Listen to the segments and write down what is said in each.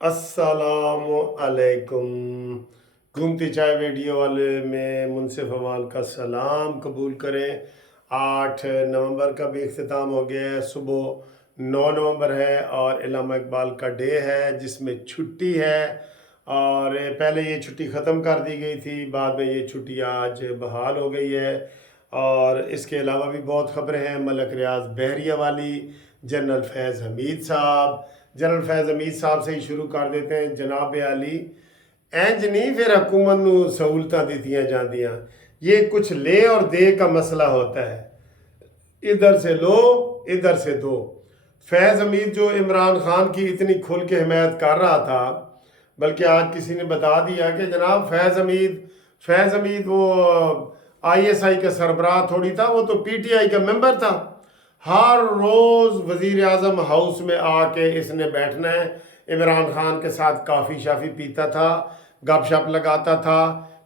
अस्सलाम अलैकुम। घूमती चाय वीडियो वाले में मुनसिफ अवाल का सलाम कबूल करें। 8 नवंबर का भी इख्तिताम हो गया है। सुबह 9 नवंबर है और इल्लामा इकबाल का डे है जिसमें छुट्टी है। और पहले ये छुट्टी ख़त्म कर दी गई थी, बाद में ये छुट्टी आज बहाल हो गई है। और इसके अलावा भी बहुत ख़बरें हैं। मलक रियाज बहरिया वाली, जनरल फैज़ हमीद साहब। जनरल फैज़ हमीद साहब से ही शुरू कर देते हैं। जनाब आली, इंज नहीं फिर हुकूमत नू सहूलतां दित्तियां जांदियां। ये कुछ ले और दे का मसला होता है, इधर से लो इधर से दो। फैज़ हमीद जो इमरान खान की इतनी खुल के हिमायत कर रहा था, बल्कि आज किसी ने बता दिया कि जनाब फैज़ हमीद वो ISI का सरबराह थोड़ी था, वो तो PTI का मेंबर था। हर रोज़ वज़ीर आज़म हाउस में आके इसने बैठना है। इमरान खान के साथ काफ़ी शाफ़ी पीता था, गपशप लगाता था,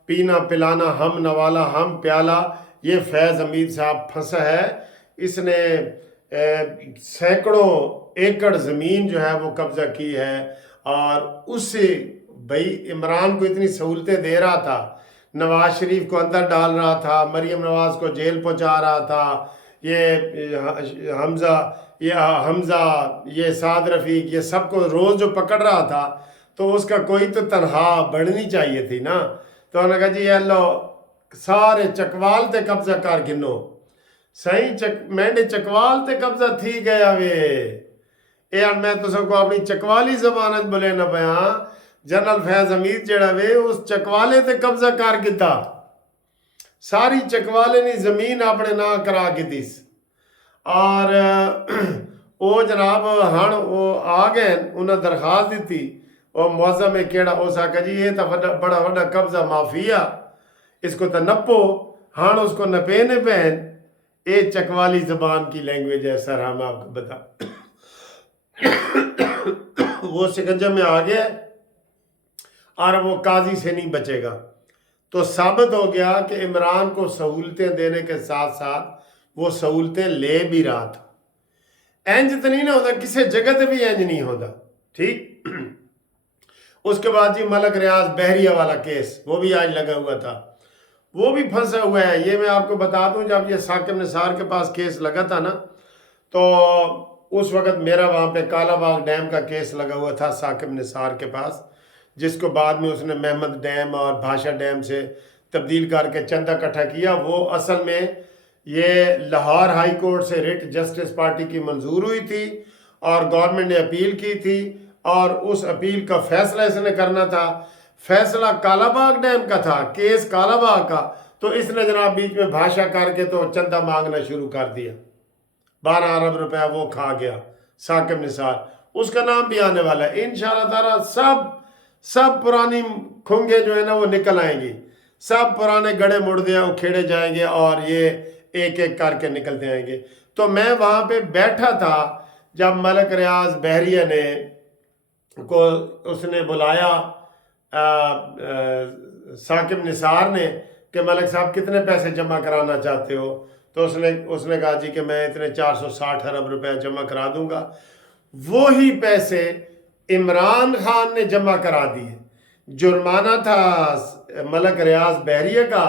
पीना पिलाना हम नवाला हम प्याला। ये फैज़ हमीद साहब फंसा है। इसने सैकड़ों एकड़ ज़मीन जो है वो कब्ज़ा की है और उससे भाई इमरान को इतनी सहूलतें दे रहा था, नवाज शरीफ को अंदर डाल रहा था, मरीम नवाज को जेल पहुंचा रहा था, ये हमज़ा ये साद रफ़ीक ये सबको रोज़ जो पकड़ रहा था, तो उसका कोई तो तनख्वाह बढ़नी चाहिए थी ना। तो उन्होंने कहा जी लो सारे चकवाल ते कब्जा कर गिनो। सही मैंने चकवाल ते कब्जा थी गया वे। यार मैं तो सबको अपनी चकवाली जबान बोले ना पया। जनरल फैज़ हमीद जेड़ा वे उस चकवाले ते कब्जा कर गिता। सारी चकवाले ने जमीन अपने ना करा की थी। और वो जनाब हण वो आ गए, उन्हें दरखास्त दी। और मौजम में केड़ा उस आखा जी ये तो बड़ा बड़ा कब्जा माफिया, इसको तो नपो। हण उसको नपे ने पहन। ये चकवाली जबान की लैंग्वेज है सर, हम आपको बता। वो शिकंजा में आ गया और वो काजी से नहीं बचेगा। तो साबित हो गया कि इमरान को सहूलतें देने के साथ साथ वो सहूलतें ले भी रहा था। इंज तो नहीं ना होता, किसी जगह से भी इंज नहीं होता। ठीक। उसके बाद जी मलक रियाज बहरिया वाला केस वो भी आज लगा हुआ था, वो भी फंसा हुआ है। ये मैं आपको बता दूं, जब ये साकिब निसार के पास केस लगा था ना, तो उस वक्त मेरा वहाँ पे कालाबाग डैम का केस लगा हुआ था साकिब निसार के पास, जिसको बाद में उसने महमद डैम और भाषा डैम से तब्दील करके चंदा इकट्ठा किया। वो असल में ये लाहौर हाई कोर्ट से रिट जस्टिस पार्टी की मंजूर हुई थी और गवर्नमेंट ने अपील की थी और उस अपील का फैसला इसने करना था। फैसला कालाबाग डैम का था, केस कालाबाग का। तो इसने जनाब बीच में भाषा करके तो चंदा मांगना शुरू कर दिया। 12 अरब रुपया वो खा गया साकिब निसार। उसका नाम भी आने वाला है इंशाअल्लाह ताला। सब पुरानी खुंगे जो है ना वो निकल आएंगी, सब पुराने गड़े मुर्दे उखेड़े जाएंगे और ये एक एक करके निकलते आएंगे। तो मैं वहाँ पे बैठा था जब मलक रियाज बहरिया ने को उसने बुलाया साकिब निसार ने कि मलक साहब कितने पैसे जमा कराना चाहते हो। तो उसने कहा जी कि मैं इतने 460 अरब रुपया जमा करा दूंगा। वो ही पैसे इमरान खान ने जमा करा दिए। जुर्माना था मलक रियाज बहरिया का,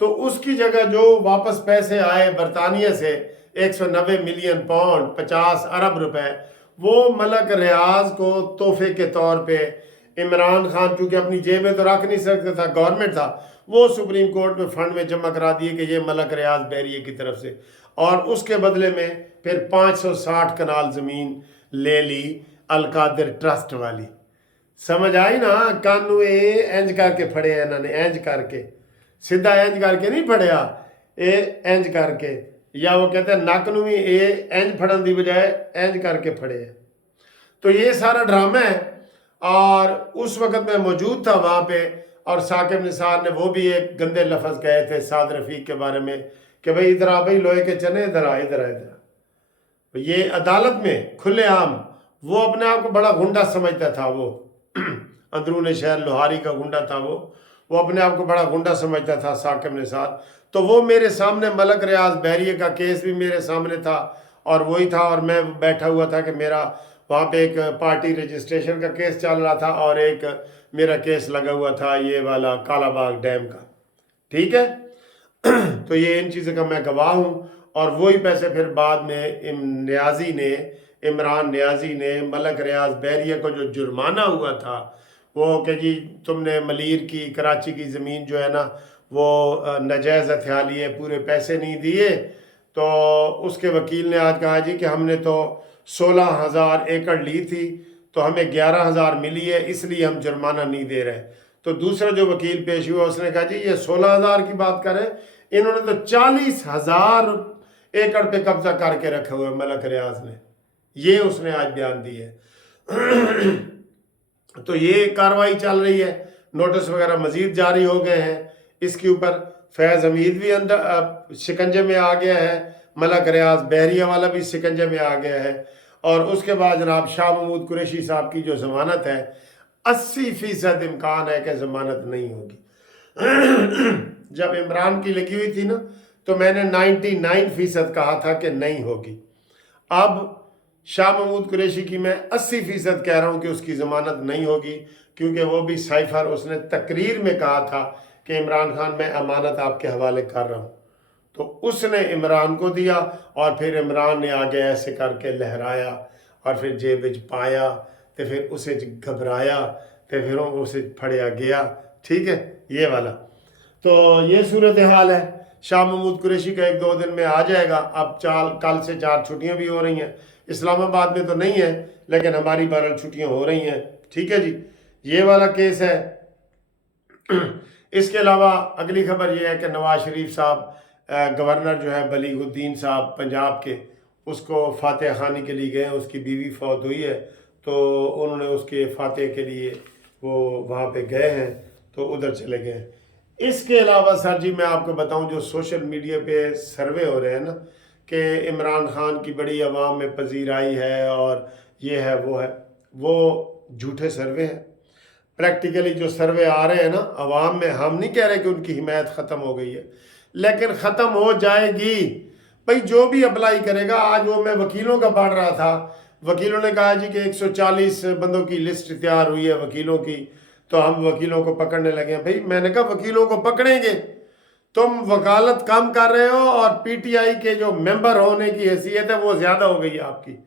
तो उसकी जगह जो वापस पैसे आए बरतानिया से 190 मिलियन पाउंड 50 अरब रुपए, वो मलक रियाज को तोहफे के तौर पे इमरान खान चूंकि अपनी जेब में तो रख नहीं सकता था, गवर्नमेंट था, वो सुप्रीम कोर्ट में फंड में जमा करा दिए कि ये मलक रियाज बहरिया की तरफ से। और उसके बदले में फिर 560 कनाल ज़मीन ले ली अलकादिर ट्रस्ट वाली। समझ आई ना। कानू इंज करके फड़े इन्होंने, इंज करके, सीधा इंज करके नहीं फड़िया, ये इंज करके, या वो कहते हैं नक नू भी ये इंज फड़न की बजाय इंज करके फड़े। तो ये सारा ड्रामा है। और उस वक्त मैं मौजूद था वहाँ पे और साकिब निसार ने वो भी एक गंदे लफ्ज़ कहे थे साद रफ़ीक के बारे में कि भाई इधर आ, भाई लोहे के चने इधर आ इधर आ इधर आ। ये अदालत में खुलेआम वो अपने आप को बड़ा गुंडा समझता था। वो अंदरून शहर लोहारी का गुंडा था। वो अपने आप को बड़ा गुंडा समझता था साकिब निसार। तो वो मेरे सामने मलक रियाज बहरिया का केस भी मेरे सामने था और वही था, और मैं बैठा हुआ था कि मेरा वहाँ पे एक पार्टी रजिस्ट्रेशन का केस चल रहा था और एक मेरा केस लगा हुआ था ये वाला कालाबाग डैम का, ठीक है। तो ये इन चीज़ों का मैं गवाह हूँ। और वही पैसे फिर बाद में इमरान न्याजी ने मलक रियाज बहरिया को जो जुर्माना हुआ था वो कि जी तुमने मलीर की कराची की ज़मीन जो है ना वो नाजायज़ हथिया लिए, पूरे पैसे नहीं दिए, तो उसके वकील ने आज कहा जी कि हमने तो 16,000 एकड़ ली थी तो हमें 11,000 मिली है, इसलिए हम जुर्माना नहीं दे रहे। तो दूसरा जो वकील पेश हुआ उसने कहा जी ये 16,000 की बात करें, इन्होंने तो 40,000 एकड़ पे कब्जा करके रखा हुआ है मलक रियाज ने, ये उसने आज बयान दी है। तो ये कार्रवाई चल रही है, नोटिस वगैरह मजीद जारी हो गए हैं इसके ऊपर। फैज़ हमीद भी अंदर शिकंजे में आ गया है, मलक रियाज बहरिया वाला भी शिकंजे में आ गया है। और उसके बाद जनाब शाह महमूद कुरैशी साहब की जो ज़मानत है 80% इम्कान है कि ज़मानत नहीं होगी। जब इमरान की लगी हुई थी ना तो मैंने 99% कहा था कि नहीं होगी। अब शाह महमूद कुरैशी की मैं 80% कह रहा हूँ कि उसकी ज़मानत नहीं होगी, क्योंकि वो भी साइफर उसने तकरीर में कहा था कि इमरान खान मैं अमानत आपके हवाले कर रहा हूँ, तो उसने इमरान को दिया और फिर इमरान ने आगे ऐसे करके लहराया और फिर जेब विच पाया तो फिर उसे घबराया तो फिर उसे फड़िया गया, ठीक है, ये वाला। तो ये सूरत हाल है। शाह महमूद कुरैशी का 1-2 दिन में आ जाएगा। अब कल से 4 छुट्टियां भी हो रही हैं, इस्लामाबाद में तो नहीं है लेकिन हमारी 12 छुट्टियां हो रही हैं, ठीक है जी, ये वाला केस है। इसके अलावा अगली खबर ये है कि नवाज शरीफ साहब गवर्नर जो है बलीगुद्दीन साहब पंजाब के, उसको फातह खानी के लिए गए, उसकी बीवी फौत हुई है तो उन्होंने उसके फातह के लिए वो वहाँ पे गए हैं तो उधर चले गए। इसके अलावा सर जी मैं आपको बताऊं जो सोशल मीडिया पे सर्वे हो रहे हैं ना कि इमरान खान की बड़ी आवाम में पजीराई है और ये है वो झूठे सर्वे हैं। प्रैक्टिकली जो सर्वे आ रहे हैं ना अवाम में, हम नहीं कह रहे कि उनकी हिमायत ख़त्म हो गई है, लेकिन ख़त्म हो जाएगी। भाई जो भी अप्लाई करेगा, आज वो मैं वकीलों का पढ़ रहा था, वकीलों ने कहा जी कि 140 बंदों की लिस्ट तैयार हुई है वकीलों की, तो हम वकीलों को पकड़ने लगे। भाई मैंने कहा वकीलों को पकड़ेंगे, तुम वकालत कम कर रहे हो और पीटीआई के जो मेंबर होने की हैसियत है वो ज़्यादा हो गई है आपकी।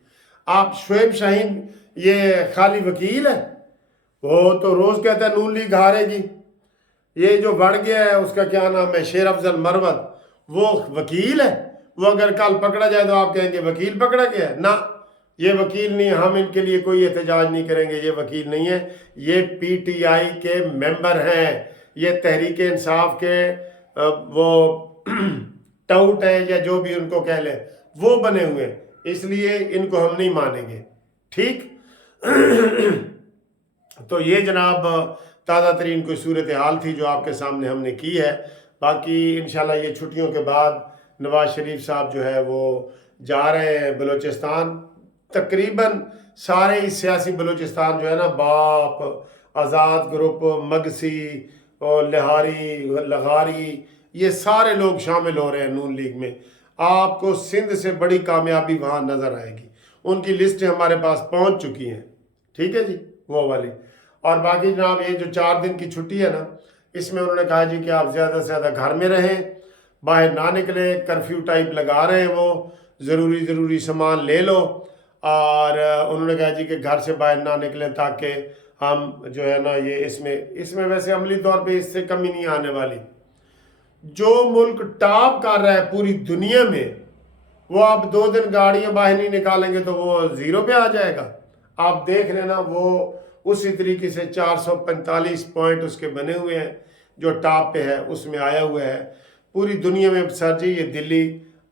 आप शुएब शाहीन ये खाली वकील है, वो तो रोज़ कहता है नून लीग हारेगी। ये जो बढ़ गया है उसका क्या नाम है, शेर अफजल मरवत, वो वकील है। वो अगर कल पकड़ा जाए तो आप कहेंगे वकील पकड़ा गया ना, ये वकील नहीं, हम इनके लिए कोई एहतजाज नहीं करेंगे, ये वकील नहीं है, ये पीटीआई के मेंबर हैं, ये तहरीक इंसाफ के वो टाउट है या जो भी उनको कह ले, वो बने हुए हैं, इसलिए इनको हम नहीं मानेंगे, ठीक। तो ये जनाब ताज़ा तरीन कोई सूरत हाल थी जो आपके सामने हमने की है। बाकी इंशाल्लाह ये छुट्टियों के बाद नवाज शरीफ साहब जो है वो जा रहे हैं बलूचिस्तान। तकरीबन सारे ही सियासी बलूचिस्तान जो है ना, बाप, आज़ाद ग्रुप, मगसी और लगारी, ये सारे लोग शामिल हो रहे हैं नून लीग में। आपको सिंध से बड़ी कामयाबी वहाँ नज़र आएगी, उनकी लिस्टें हमारे पास पहुँच चुकी हैं, ठीक है जी, वो वाली। और बाकी जनाब ये जो 4 दिन की छुट्टी है ना, इसमें उन्होंने कहा जी कि आप ज़्यादा से ज़्यादा घर में रहें, बाहर ना निकले, कर्फ्यू टाइप लगा रहे हैं वो, ज़रूरी सामान ले लो। और उन्होंने कहा जी कि घर से बाहर ना निकलें ताकि हम जो है ना ये इसमें वैसे अमली तौर पे इससे कमी नहीं आने वाली। जो मुल्क टॉप कर रहा है पूरी दुनिया में, वो आप 2 दिन गाड़ियाँ बाहर नहीं निकालेंगे तो वो 0 पे आ जाएगा। आप देख लेना, वो उसी तरीके से 445 पॉइंट उसके बने हुए हैं, जो टॉप पे है उसमें आया हुआ है पूरी दुनिया में। सर जी ये दिल्ली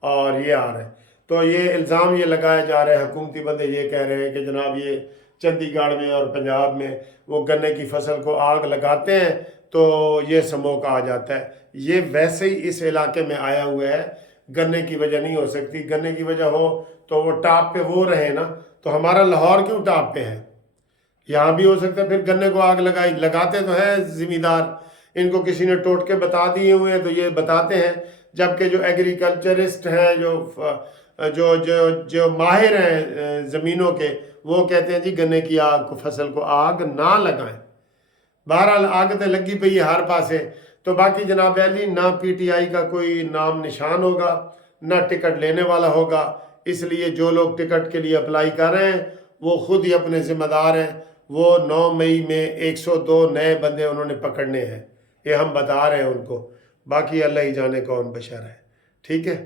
और ये आ रहा है, तो ये इल्ज़ाम ये लगाया जा रहा है, हुकूमती बंदे ये कह रहे हैं कि जनाब ये चंडीगढ़ में और पंजाब में वो गन्ने की फसल को आग लगाते हैं तो ये स्मोक आ जाता है। ये वैसे ही इस इलाके में आया हुआ है, गन्ने की वजह नहीं हो सकती। गन्ने की वजह हो तो वो टॉप पे वो रहे ना, तो हमारा लाहौर क्यों टॉप पे है, यहाँ भी हो सकता है। फिर गन्ने को आग लगाते तो है जिम्मेदार, इनको किसी ने टोटके बता दिए हुए हैं तो ये बताते हैं, जबकि जो एग्रीकल्चरिस्ट हैं, जो جو ماہر ہیں زمینوں کے، وہ کہتے ہیں جی گنے کی آگ کو، فصل کو آگ نہ لگائیں۔ بہرحال آگ تے لگی پئی ہے ہر پاسے، تو باقی جناب علی نہ پی ٹی آئی کا کوئی نام نشان ہوگا، نہ ٹکٹ لینے والا ہوگا، اس لیے جو لوگ ٹکٹ کے لیے اپلائی کر رہے ہیں وہ خود ہی اپنے ذمہ دار ہیں۔ وہ 9 مئی میں 102 نئے بندے انہوں نے پکڑنے ہیں، یہ ہم بتا رہے ہیں ان کو، باقی اللہ ہی جانے کون بشر ہے۔ ٹھیک ہے۔